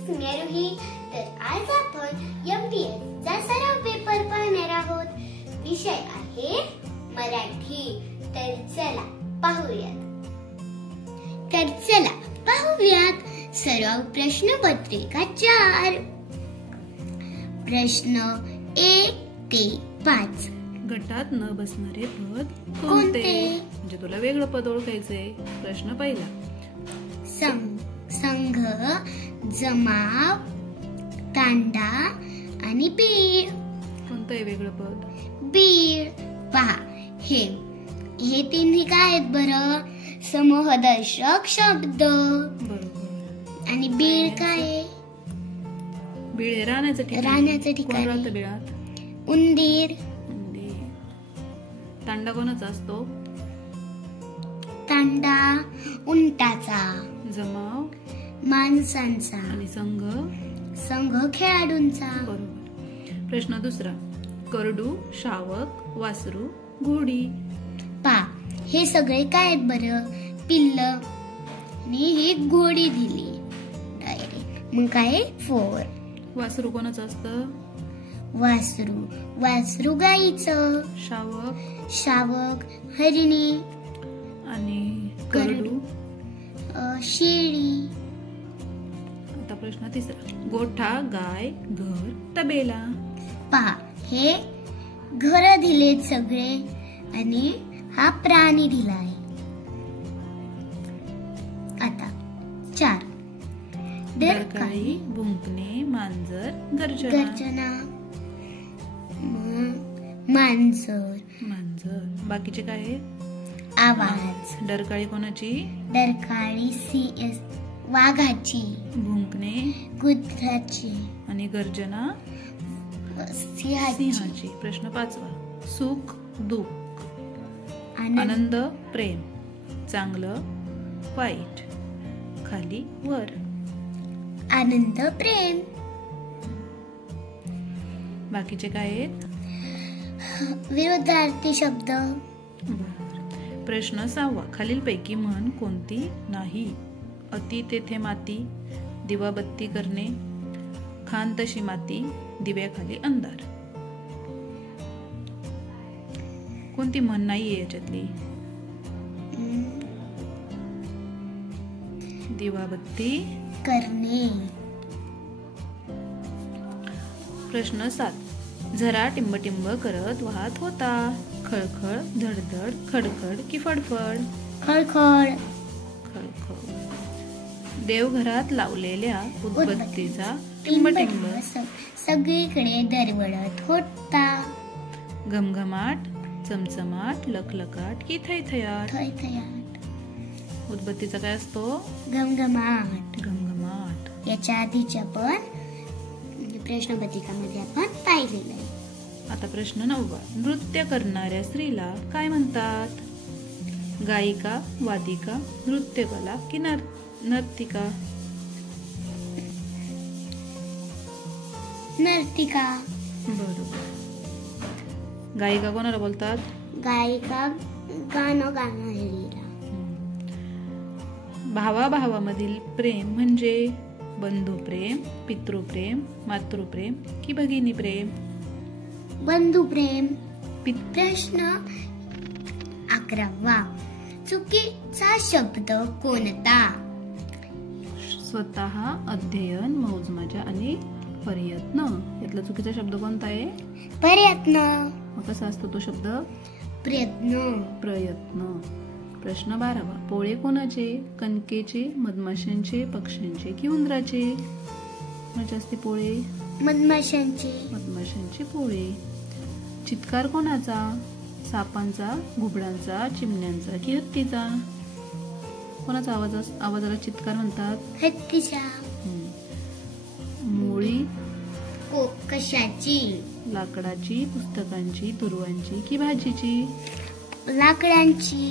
स्नेहरुही. तर आज आपण MTS चा सराव पेपर पाहणार आहोत. विषय आहे मराठी. तर चला पाहूयात. सराव प्रश्नपत्रिका 4. प्रश्न 1 ते 5. गटात न बसणारे पद कोणते? म्हणजे तुला वेगळं पद ओळखायचंय. प्रश्न पहिला. संघ, जमाव, तांडा आणि बीड. कोणतं आहे वेगळं पद? बीड. पहा, हे तिन्ही काय आहेत बरं? समूहदर्शक शब्द. बरोबर. आणि बीड काय आहे? बीड हे राहण्याचं ठिकाण. राहण्याचं ठिकाण. कोण राहतं बिळात? उंदीर. तांडा कोणाचा असतो? तांडा उंटाचा. जमाव माणसांचा. आणि संघ खेळाडूंचा. बरोबर. प्रश्न दुसरा. करडू, शावक, वासरू, घोडी. पहा, हे सगळे काय आहेत बरं? पिल्ल. आणि ही घोडी दिली डायरेक्ट. मग काय? 4. वासरू कोणाचं असतं? वासरू गाईचं. शावक हरिणी. आणि करडू शेळी. आता प्रश्न तिसरा. गोठा, गाय, घर, तबेला. पहा, हे घर दिलेत सगळे आणि हा प्राणी दिला आहे. आता 4. डरकाळी, भुंकणे, मांजर, गर्जना. मांजर. बाकीचे काय आहे? आवाज. डरकाळी कोणाची? डरकाळी वाघाची. भुंकणे कुत्र्याची. आणि गर्जना सिंहाची. प्रश्न 5. सुख, दुःख, आनंद, प्रेम, चांगलं, वाईट, खाली, वर. आनंद, प्रेम. बाकीचे काय आहेत? विरुद्धार्थी शब्द. प्रश्न 6. खालीलपैकी म्हण कोणती नाही? अति तेथे माती, दिवाबत्ती करणे, खान तशी माती, दिव्याखाली अंधार. कोणती म्हण नाहीये याच्यातली? दिवाबत्ती करणे. प्रश्न 7. झरा टिंबटिंब करत वाहत होता. खळखळ, धडधड, खडखड की फडफड? खळखळ. देवघरात लावलेल्या उदबत्तीचा टिंबटिंब सगळीकडे दरवळत होता. घमघमाट, चमचमाट, लखलखाट की थैथयाट? उदबत्तीचा काय असतो? घमघमाट. याच्या आधीच्या पण प्रश्नपत्रिकामध्ये आपण पाहिलेलं आहे. आता प्रश्न 9. नृत्य करणाऱ्या स्त्रीला काय म्हणतात? गायिका, वादिका, नृत्यकला की नर्तिका? नर्तिका. बरोबर. गायिका कोणाला बोलतात? गायिका गाणं गाणारीला. भावाभावामधील प्रेम म्हणजे बंधुप्रेम, पितृप्रेम, मातृप्रेम की भगिनी प्रेम? बंधुप्रेम. प्रश्न 11. चुकीचा शब्द कोणता? स्वतः, अध्ययन, मौजमजा आणि प्रयत्न. यातला चुकीचा शब्द कोणता आहे? प्रयत्न. मग कसा असतो तो शब्द? प्रयत्न. प्रश्न 12. पोळे कोणाचे? कणकेचे, मधमाशांचे, पक्ष्यांचे की उंदराचे? कोणाचे असते पोळे? मधमाशांचे पोळे. चित्कार कोणाचा? सापांचा, घुबडांचा, चिमण्यांचा की हत्तीचा? कोणाचा आवाजाला चित्कार म्हणतात? हत्तीचा. मोळी कशाची? लाकडाची, पुस्तकांची, तुरवांची की भाजीची? लाकडांची.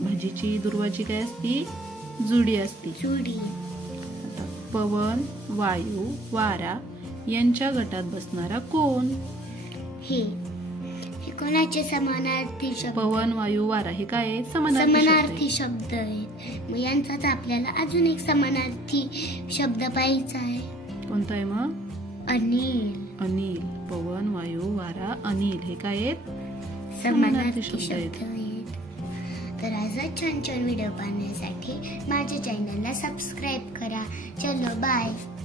भाजीची, दुर्वाची काय असती? जुडी असती. पवन, वायू, वारा यांच्या गटात बसणारा कोण? हे कोणाचे समानार्थी शब्द? पवन, वायू, वारा हे काय आहे? समानार्थी शब्द आहेत. मग यांचाच आपल्याला अजून एक समानार्थी शब्द पाहायचा आहे. कोणता आहे मग? अनिल. अनिल. पवन, वायू, वारा, अनिल हे काय आहेत? समानार्थी शब्द आहेत. तर असाच छान छान व्हिडिओ पाहण्यासाठी माझ्या चॅनलला सबस्क्राईब करा. चलो बाय.